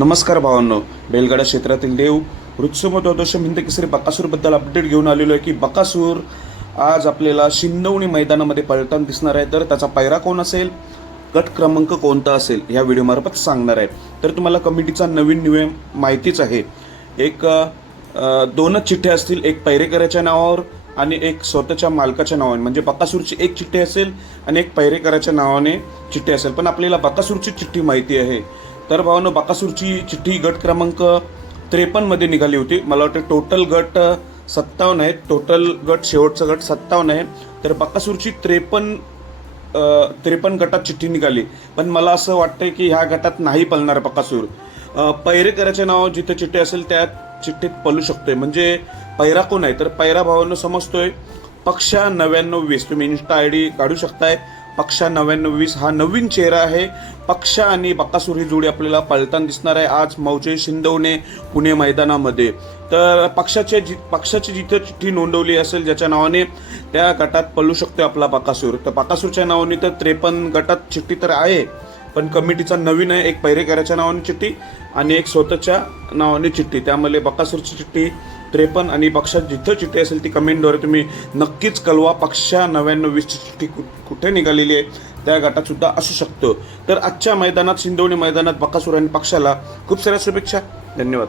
नमस्कार भावांनो, बैलगाडा क्षेत्रातील देव ऋत्समतोदशम हिंद केसरी बकासूरबद्दल अपडेट घेऊन आलेलो आहे की बकासूर आज आपल्याला शिंदवणी मैदानामध्ये पळताना दिसणार आहे. तर त्याचा पायरा कोण असेल, गट क्रमांक कोणता असेल या व्हिडिओमार्फत सांगणार आहे. तर तुम्हाला कमिटीचा नवीन नियम माहितीच आहे. एक दोनच चिठ्ठ्या असतील, एक पैरेकराच्या नावावर आणि एक स्वतःच्या मालकाच्या नावाने. म्हणजे बकासूरची एक चिठ्ठी असेल आणि एक पैरेकराच्या नावाने चिठ्ठी असेल. पण आपल्याला बकासूरची चिठ्ठी माहिती आहे. तर भावांनो, बकासूरची चिठ्ठी गट क्रमांक 53 मध्ये निघाली होती. मला वाटतं टोटल गट 57 आहेत. टोटल गट शेवटचा गट 57 आहे. तर बकासूरची 53 गटात चिठ्ठी निघाली. पण मला असं वाटतंय की ह्या गटात नाही पळणार बकासूर. पैरेकराच्या नावावर जिथे चिठ्ठी असेल त्या चिठ्ठीत पळू शकतोय. म्हणजे पैरा कोण आहे, तर पैरा भावांनो समजतोय पक्षा 9920. तुम्ही इन्स्टा आयडी काढू शकताय. पक्षा 9920 हा नवीन चेहरा आहे. पक्षा आणि बकासूर ही जोडी आपल्याला पळताना दिसणार आहे आज मौजे शिंदवणे पुणे मैदानामध्ये. तर पक्षाची जिथे चिठ्ठी नोंदवली असेल ज्याच्या नावाने त्या गटात पळू शकतो आपला बकासूर. तर बकासूरच्या नावाने तर 53 गटात चिठ्ठी तर आहे, पण कमिटीचा नवीन आहे. एक पैरेकराच्या नावाने चिठ्ठी आणि एक स्वतःच्या नावाने चिठ्ठी. त्यामुळे बकासूरची चिठ्ठी 53 आणि पक्षात जिथं चिठ्ठी असेल ती कमेंटद्वारे तुम्ही नक्कीच कळवा. पक्षा 9920 ची चिठ्ठी कुठे निघालेली आहे त्या गटात सुद्धा असू शकतो. तर आजच्या मैदानात शिंदवणी मैदानात बकासूर आणि पक्षाला खूप साऱ्या शुभेच्छा. धन्यवाद.